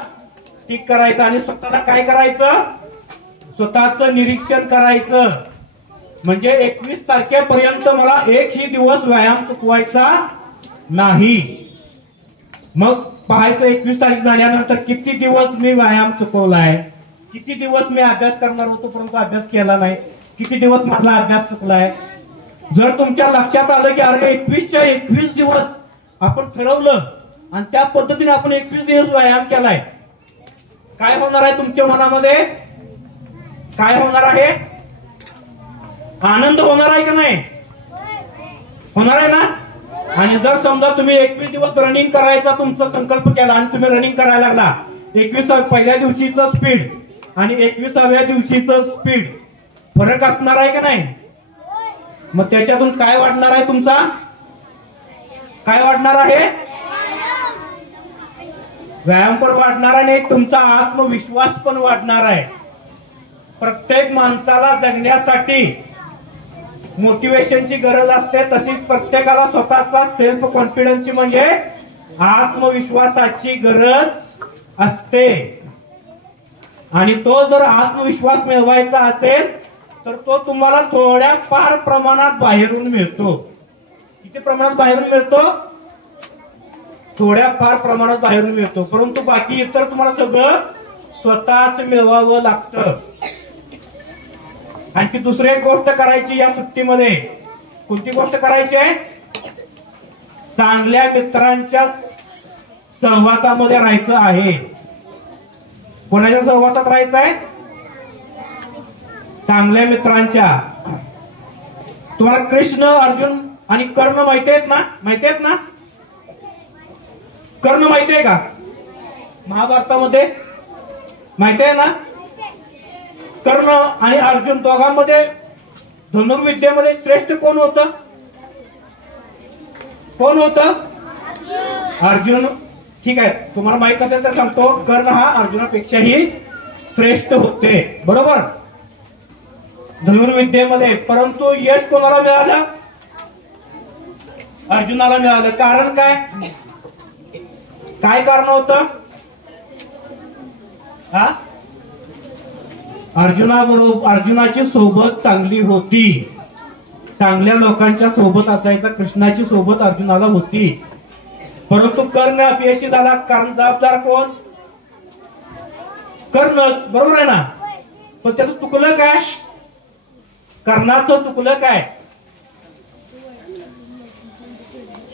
टिक करायचं. आणि स्वतःला काय करायचं? स्वतःचं निरीक्षण करायचं. म्हणजे 21 तारखेपर्यंत मला एकही दिवस व्यायाम चुकवायचा नाही. मग पाहायचं 21 तारीख झाल्यानंतर किती दिवस मी व्यायाम चुकवलाय, किती दिवस मी अभ्यास करणार होतो परंतु अभ्यास केला नाही, किती दिवस माझा अभ्यास चुकलाय. जर तुमच्या लक्षात आलं की अरे 21च्या 21 दिवस आपण ठरवलं आणि त्या पद्धतीने आपण 21 दिवस व्यायाम केलाय, काय होणार आहे तुमच्या मनामध्ये? काय होणार आहे? आनंद होणार आहे का नाही? होणार आहे ना? आणि जर समजा तुम्ही 21 दिवस रनिंग करायचा तुमचा संकल्प केला आणि तुम्ही रनिंग करायला लागला, 21 पहिल्या दिवशीचं स्पीड आणि 21व्या दिवशीचं स्पीड फरक असणार आहे का नाही? मग त्याच्यातून काय वाढणार आहे तुमचा? काय वाढणार आहे? व्यायाम पण वाढणार आहे आणि तुमचा आत्मविश्वास पण वाढणार आहे. प्रत्येक माणसाला जगण्यासाठी मोटिवेशनची गरज असते, तशीच प्रत्येकाला स्वतःचा सेल्फ कॉन्फिडन्सची म्हणजे आत्मविश्वासाची गरज असते. आणि तो जर आत्मविश्वास मिळवायचा असेल तर तो तुम्हाला थोड्या फार प्रमाणात बाहेरून मिळतो. किती प्रमाणात बाहेरून मिळतो? थोड्या फार प्रमाणात बाहेरून मिळतो. परंतु बाकी इतर तुम्हाला सगळं स्वतःच मिळवावं लागतं. आणखी दुसरी एक गोष्ट करायची या सुट्टीमध्ये. कोणती गोष्ट करायची आहे? चांगल्या मित्रांच्या सहवासामध्ये राहायचं आहे. कोणाच्या सहवासात राहायचं आहे? चांगल्या मित्रांच्या. तुम्हाला कृष्ण, अर्जुन आणि कर्ण माहिती आहेत ना? माहिती आहेत ना? कर्ण माहिती आहे का? महाभारतामध्ये माहिती आहे ना? कर्ण आणि अर्जुन दोघांमध्ये धनुर्विद्येमध्ये श्रेष्ठ कोण होतं? कोण होतं? अर्जुन. ठीक आहे, तुम्हाला माहित असेल तर सांगतो. कर्ण हा अर्जुनापेक्षाही श्रेष्ठ होते, बरोबर, धनुर्विद्येमध्ये. परंतु यश कोणाला मिळालं? अर्जुनाला मिळालं. कारण काय? काय कारण होतं? हा, अर्जुनाची सोबत चांगली होती. चांगल्या लोकांच्या सोबत असायचा. कृष्णाची सोबत अर्जुनाला होती. परंतु कर्ण अपयशी झाला. कारण जबाबदार कोण? कर्णच, बरोबर आहे ना? पण त्याचं चुकलं काय? कर्णाचं चुकलं काय?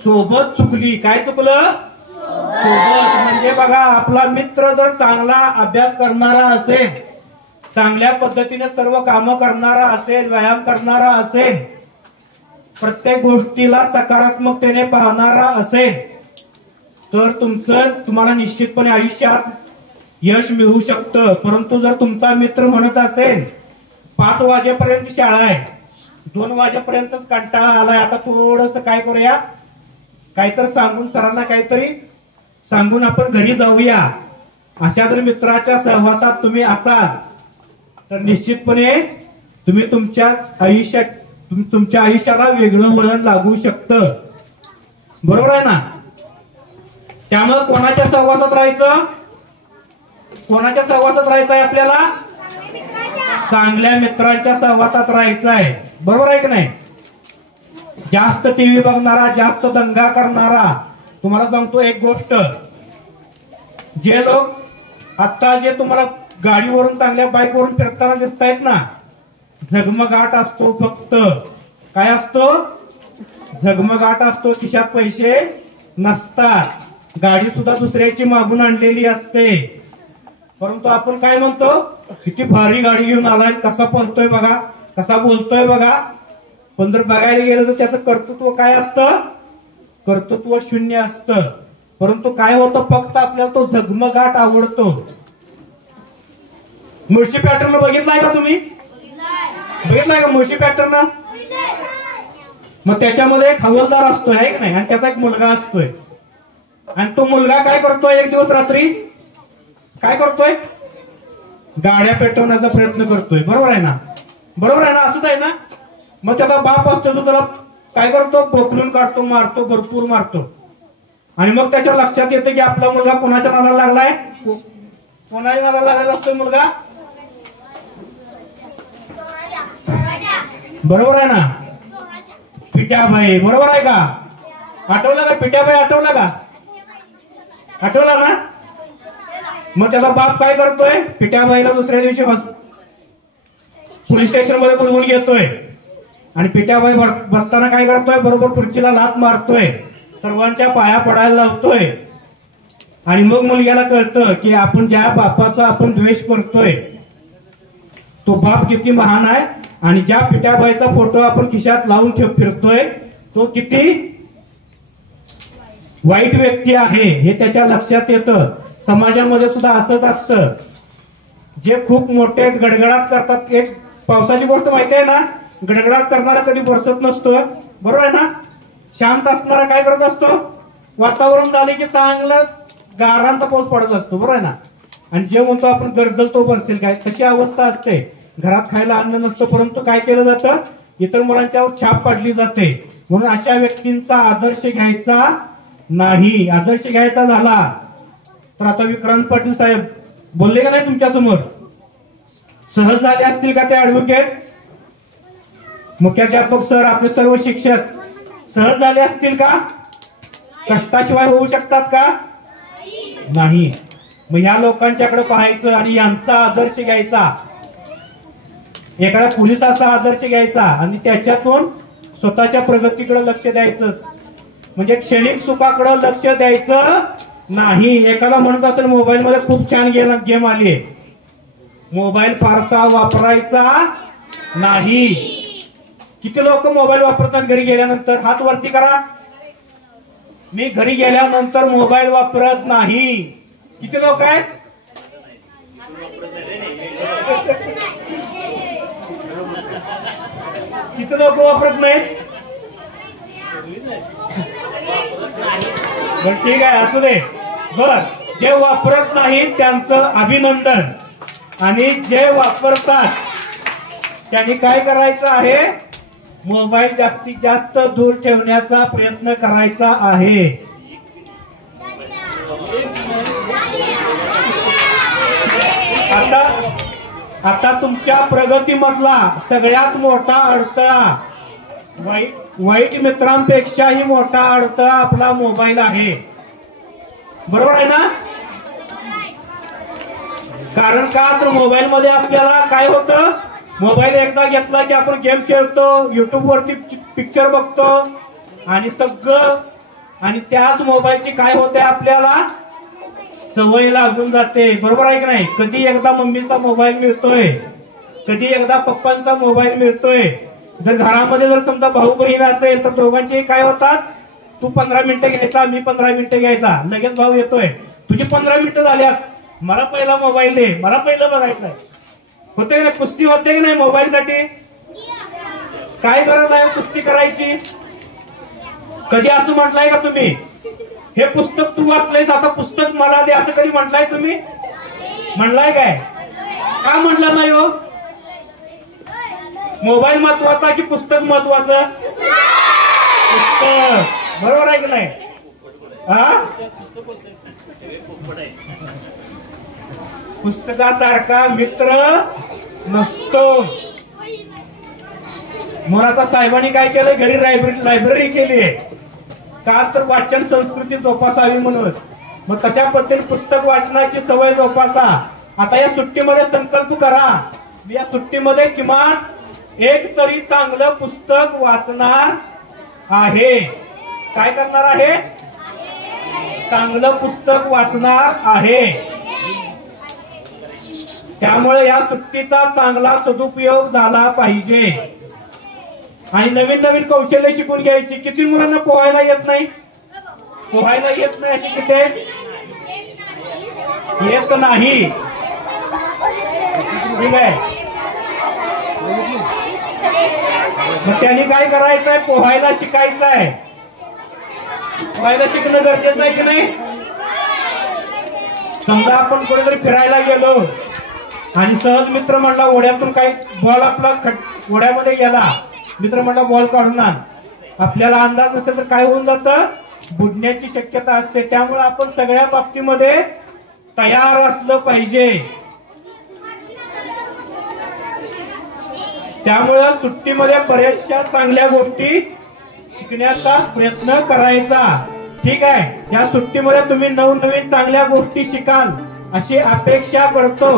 सोबत चुकली. काय चुकलं? सोबत. म्हणजे बघा, आपला मित्र जर चांगला अभ्यास करणारा असेल, चांगल्या पद्धतीने सर्व कामं करणारा असेल, व्यायाम करणारा असेल, प्रत्येक गोष्टीला सकारात्मकतेने पाहणारा असेल, तर तुम्हाला निश्चितपणे आयुष्यात यश मिळू शकतं. परंतु जर तुमचा मित्र म्हणत असेल 5 वाजेपर्यंत शाळा आहे, 2 वाजेपर्यंतच कंटाळा आलाय, आता थोडस काय करूया, काहीतरी सांगून सरांना काहीतरी सांगून आपण घरी जाऊया, अशा जर मित्राच्या सहवासात तुम्ही असाल तर निश्चितपणे तुम्ही तुमच्या आयुष्याला वेगळं वळण लागू शकतं. बरोबर आहे ना? त्यामुळे कोणाच्या सहवासात राहायचं? कोणाच्या सहवासात राहायचं आहे आपल्याला? चांगल्या मित्रांच्या सहवासात राहायचं आहे. बरोबर आहे की नाही? जास्त टीव्ही बघणारा, जास्त दंगा करणारा, तुम्हाला सांगतो एक गोष्ट, जे लोक आता जे तुम्हाला गाडीवरून चांगल्या बाईकवरून फिरताना दिसत आहेत ना, झगमगाट असतो फक्त. काय असतो? झगमगाट असतो. खिशात पैसे नसतात. गाडी सुद्धा दुसऱ्याची मागून आणलेली असते. परंतु आपण काय म्हणतो, किती भारी गाडी घेऊन आलाय, कसा पळतोय बघा, कसा बोलतोय बघा. पण जर बघायला गेलं तर त्याचं कर्तृत्व काय असतं? कर्तृत्व शून्य असतं. परंतु काय होतं, फक्त आपल्याला तो झगमगाट आवडतो. मुळशी पॅटर्न बघितलाय का तुम्ही? बघितलाय का मुळशी पॅटर्न? मग त्याच्यामध्ये एक हवालदार असतोय, आहे की नाही, आणि त्याचा एक मुलगा असतोय. आणि तो मुलगा काय करतोय, एक दिवस रात्री काय करतोय, गाड्या पेटवण्याचा प्रयत्न करतोय. बरोबर आहे ना? बरोबर आहे ना? असंच आहे ना? मग त्याचा बाप असतो, तो त्याला काय करतो, बोकलून काढतो, मारतो, भरपूर मारतो. आणि मग त्याच्या लक्षात येतं की आपला मुलगा कोणाच्या नादाला लागलाय, कोणाच्या नादाला लागलेला असतोय मुलगा. बरोबर आहे ना? पिट्याबाई. बरोबर आहे का? आठवलं का पिट्याबाई? आठवलं का? आठवला ना? मग त्याचा बाप काय करतोय, पिट्याबाईला दुसऱ्या दिवशी पोलीस स्टेशन मध्ये बोलवून घेतोय. आणि पिट्याबाई बसताना काय करतोय, बरोबर खुर्चीला लाथ मारतोय, सर्वांच्या पाया पडायला लावतोय. आणि मग मुलग्याला कळतं की आपण ज्या बापाचा आपण द्वेष करतोय तो बाप किती महान आहे, आणि ज्या पिट्याबाईचा फोटो आपण खिशात लावून फिरतोय तो किती वाईट व्यक्ती आहे हे त्याच्या लक्षात येतं. समाजामध्ये सुद्धा असंच असतं. जे खूप मोठे गडगडाट करतात, एक पावसाची गोष्ट माहिती आहे ना, गडगडाट करणारा कधी बरसत नसतो. बरोबर आहे ना? शांत असणारा काय करत असतो, वातावरण झाले की चांगलं गारांचा पाऊस पडत असतो. बरोबर आहे ना? आणि जे म्हणतो आपण गरजल तो बरसेल काय, तशी अवस्था असते. घरात खायला अन्न नसतं, परंतु काय केलं जातं, इतर मुलांच्यावर छाप पाडली जाते. म्हणून अशा व्यक्तींचा आदर्श घ्यायचा नाही. आदर्श घ्यायचा झाला तर आता विक्रांत पाटील साहेब बोलले का नाही तुमच्या समोर, सहज झाले असतील का ते ऍडव्होकेट, मुख्याध्यापक सर, आपले सर्व शिक्षक सहज झाले असतील का? कष्टाशिवाय होऊ शकतात का? नाही. मग ह्या लोकांच्याकडे पाहायचं आणि यांचा आदर्श घ्यायचा, एखाद्या पोलिसाचा आदर्श घ्यायचा आणि त्याच्यातून स्वतःच्या प्रगतीकडे लक्ष द्यायचं. म्हणजे क्षणिक सुखाकडे लक्ष द्यायचं नाही. एखादा म्हणत असेल मोबाईल मध्ये खूप छान गेम आली, मोबाईल फारसा वापरायचा नाही. किती लोक मोबाईल वापरतात घरी गेल्यानंतर? हात वरती करा. मी घरी गेल्यानंतर मोबाईल वापरत नाही. किती लोक आहेत? किती लोक वापरत नाहीत? बर ठीक आहे, असू दे. बर, जे वापरत नाही त्यांचं अभिनंदन, आणि जे वापरतात त्यांनी काय करायचं आहे, मोबाईल जास्तीत जास्त दूर ठेवण्याचा प्रयत्न करायचा आहे. आता तुमच्या प्रगतीमधला सगळ्यात मोठा अडथळा, वाईट मित्रांपेक्षाही मोठा अडथळा आपला मोबाईल आहे. बरोबर आहे ना? कारण का, तर मोबाईल मध्ये आपल्याला काय होतं, मोबाईल एकदा घेतला की आपण गेम खेळतो, युट्यूब वरती पिक्चर बघतो आणि सगळं, आणि त्याच मोबाईलची काय होते, आपल्याला सवय लागून जाते. बरोबर आहे की नाही? कधी एकदा मम्मीचा मोबाईल मिळतोय, कधी एकदा पप्पांचा मोबाईल मिळतोय. जर घरामध्ये जर समजा भाऊ बहीण असेल तर दोघांचे काय होतात, तू 15 मिनिटं घ्यायचा, मी 15 मिनिटं घ्यायचा, लगेच भाऊ येतोय, तुझी 15 मिनिटं झाल्यात, मला पहिला मोबाईल दे, मला पहिलं बघायचंय. होते की नाही कुस्ती, होते की नाही मोबाईल साठी? काय गरज आहे कुस्ती करायची? कधी असं म्हटलंय का तुम्ही हे पुस्तक तू वाचलंयस आता पुस्तक मला दे, असं कधी म्हटलंय तुम्ही? म्हणलाय काय? का म्हणलं नाही हो? मोबाईल महत्वाचा की पुस्तक महत्वाचं? पुस्तक. बरोबर आहे की नाही? हा, पुस्तकासारखा मित्र नसतो. म्हणून आता साहेबांनी काय केलं, घरी लायब्ररी केली आहे का, तर वाचन संस्कृती जोपासावी म्हणून. मग तशा पद्धतीने पुस्तक वाचनाची सवय जोपासा. आता या सुट्टीमध्ये संकल्प करा, मी या सुट्टीमध्ये किमान एक तरी चांगलं पुस्तक वाचणार आहे. काय करणार आहे? चांगलं पुस्तक वाचणार आहे. त्यामुळे या सुट्टीचा चांगला सदुपयोग झाला पाहिजे. आणि नवीन नवीन कौशल्य शिकून घ्यायची. किती मुलांना पोहायला येत नाही? पोहायला येत नाही अशी किती? येत नाही. ठीक आहे, मग त्यांनी काय करायचंय? पोहायला शिकायचंय. पोहायला शिकणं गरजेचं आहे की नाही? समजा आपण कुठेतरी फिरायला गेलो आणि सहज मित्र म्हणला ओढ्यातून काही बॉल आपला ओढ्यामध्ये गेला, मित्र म्हणला बॉल काढून आण, आपल्याला अंदाज नसेल तर काय होऊन जातं? बुडण्याची शक्यता असते. त्यामुळे आपण सगळ्या बाबतीमध्ये तयार असलं पाहिजे. त्यामुळे सुट्टीमध्ये बऱ्याचशा चांगल्या गोष्टी शिकण्याचा प्रयत्न करायचा. ठीक आहे, या सुट्टीमध्ये तुम्ही नवनवीन चांगल्या गोष्टी शिकाल अशी अपेक्षा करतो.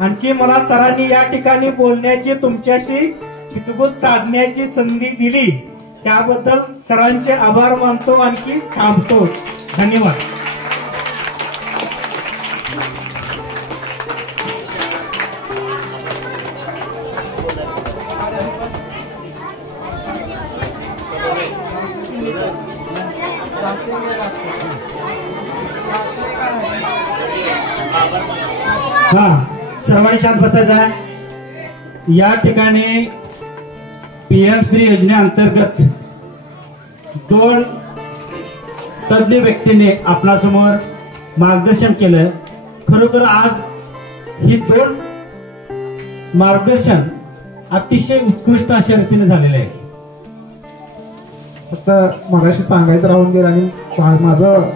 आणखी मला सरांनी या ठिकाणी बोलण्याची, तुमच्याशी हितगुज साधण्याची संधी दिली त्याबद्दल सरांचे आभार मानतो. आणखी थांबतो. धन्यवाद. हा, सर्वांनी शांत बसायचं आहे. या ठिकाणी PM श्री योजनेअंतर्गत 2 तज्ञ व्यक्तीने आपणासमोर मार्गदर्शन केलं. खरोखर आज ही 2 मार्गदर्शन अतिशय उत्कृष्ट अशा रीतीने झालेलं आहे. फक्त मगाशी सांगायचं राहून गेलं आणि माझं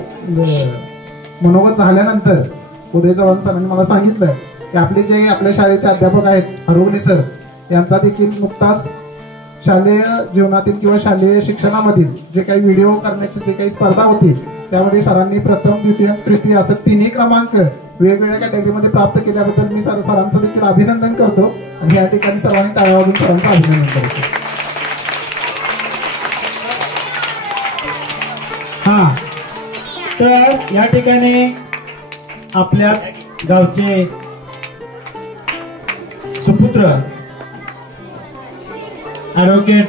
मनोगत झाल्यानंतर उदय चव्हाण सरांनी मला सांगितलं की आपले जे आपल्या शाळेचे अध्यापक आहेत हरवणे सर, यांचा देखील नुकताच शालेय जीवनातील किंवा शालेय शिक्षणामधील जे काही व्हिडिओ करण्याची जे काही स्पर्धा होती त्यामध्ये सरांनी प्रथम, द्वितीय, तृतीय असं 3 क्रमांक वेगवेगळ्या कॅटेगरीमध्ये प्राप्त केल्याबद्दल मी सरांचं देखील अभिनंदन करतो. आणि या ठिकाणी सर्वांनी टाळ्या वाजवून सरांचं अभिनंदन करतो. हा, तर या ठिकाणी आपल्या गावचे सुपुत्र ऍडव्होकेट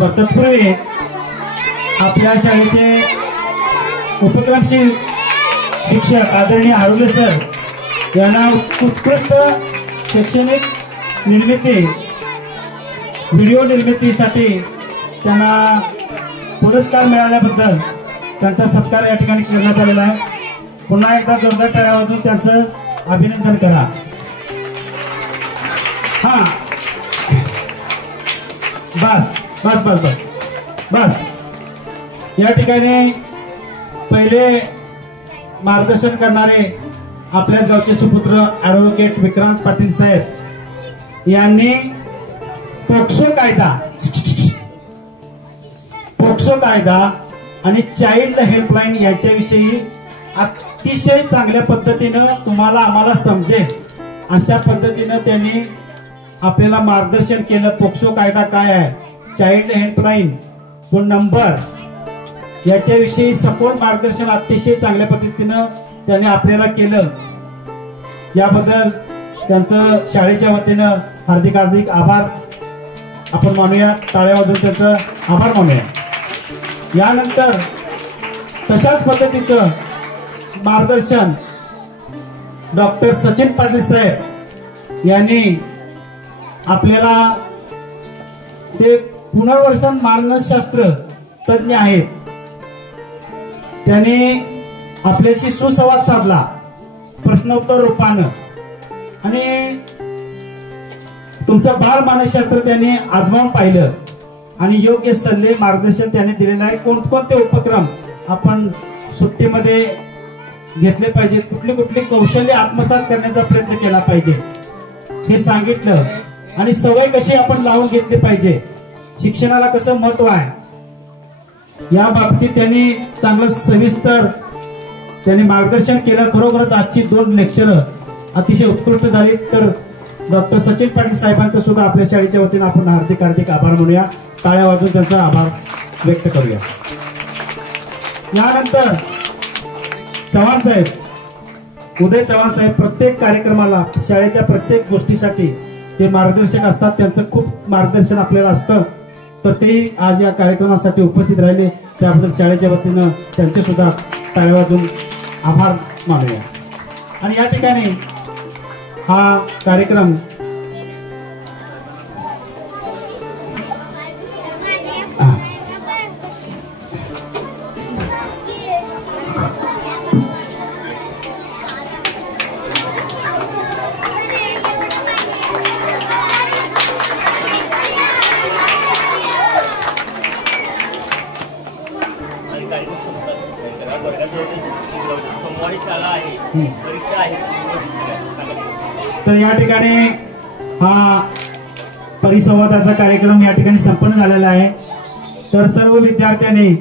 तत्पूर्वी आपल्या शाळेचे उपक्रमशील शिक्षक आदरणीय हरवले सर यांना उत्कृष्ट शैक्षणिक निर्मिती, व्हिडिओ निर्मितीसाठी त्यांना पुरस्कार मिळाल्याबद्दल त्यांचा सत्कार या ठिकाणी करण्यात आलेला आहे. पुन्हा एकदा जोरदार टाळ्या वाजवून त्यांचं अभिनंदन करा. हा, बस बस बस बस बस. या ठिकाणी पहिले मार्गदर्शन करणारे आपल्याच गावचे सुपुत्र ऍडव्होकेट विक्रांत पाटील साहेब यांनी पोक्सो कायदा आणि चाइल्ड हेल्पलाईन याच्याविषयी अतिशय चांगल्या पद्धतीनं तुम्हाला आम्हाला समजेल अशा पद्धतीनं त्यांनी आपल्याला मार्गदर्शन केलं. पोक्सो कायदा काय आहे, चाइल्ड हेल्पलाईन तो नंबर याच्याविषयी सखोल मार्गदर्शन अतिशय चांगल्या पद्धतीनं त्यांनी आपल्याला केलं. याबद्दल त्यांचं शाळेच्या वतीनं हार्दिक हार्दिक आभार आपण मानूया. टाळ्या वाजवून त्यांचं आभार मानूया. यानंतर तशाच पद्धतीचं मार्गदर्शन डॉक्टर सचिन पाटील साहेब यांनी आपल्याला, ते पुनर्वसन मानसशास्त्र तज्ञ आहेत, त्यांनी आपल्याशी सुसंवाद साधला प्रश्नोत्तर रूपानं आणि तुमचं बाल मानसशास्त्र त्यांनी आजमावून पाहिलं आणि योग्य सल्ले मार्गदर्शन त्यांनी दिलेलं आहे. कोणकोणते उपक्रम आपण सुट्टीमध्ये घेतले पाहिजे, कुठली कुठली कौशल्य आत्मसात करण्याचा प्रयत्न केला पाहिजे हे सांगितलं आणि सवय कशी आपण लावून घेतली पाहिजे, शिक्षणाला कसं महत्व आहे या बाबतीत त्यांनी चांगलं सविस्तर त्यांनी मार्गदर्शन केलं. खरोखरच आजची 2 लेक्चर अतिशय उत्कृष्ट झाली. तर डॉक्टर सचिन पाटील साहेबांचा सुद्धा आपल्या शाळेच्या वतीनं आपण हार्दिक हार्दिक आभार म्हणूया, टाळ्या वाजवून त्यांचा आभार व्यक्त करूया. यानंतर चव्हाण साहेब, उदय चव्हाण साहेब प्रत्येक कार्यक्रमाला, शाळेच्या प्रत्येक गोष्टीसाठी ते मार्गदर्शक असतात. त्यांचं खूप मार्गदर्शन आपल्याला असतं. तर तेही आज या कार्यक्रमासाठी उपस्थित राहिले, त्याबद्दल शाळेच्या वतीनं त्यांचे सुद्धा टाळ्या वाजवून आभार मानूया. आणि या ठिकाणी हा कार्यक्रम तर या ठिकाणी हा परिसंवादाचा कार्यक्रम या ठिकाणी संपन्न झालेला आहे. तर सर्व विद्यार्थ्यांनी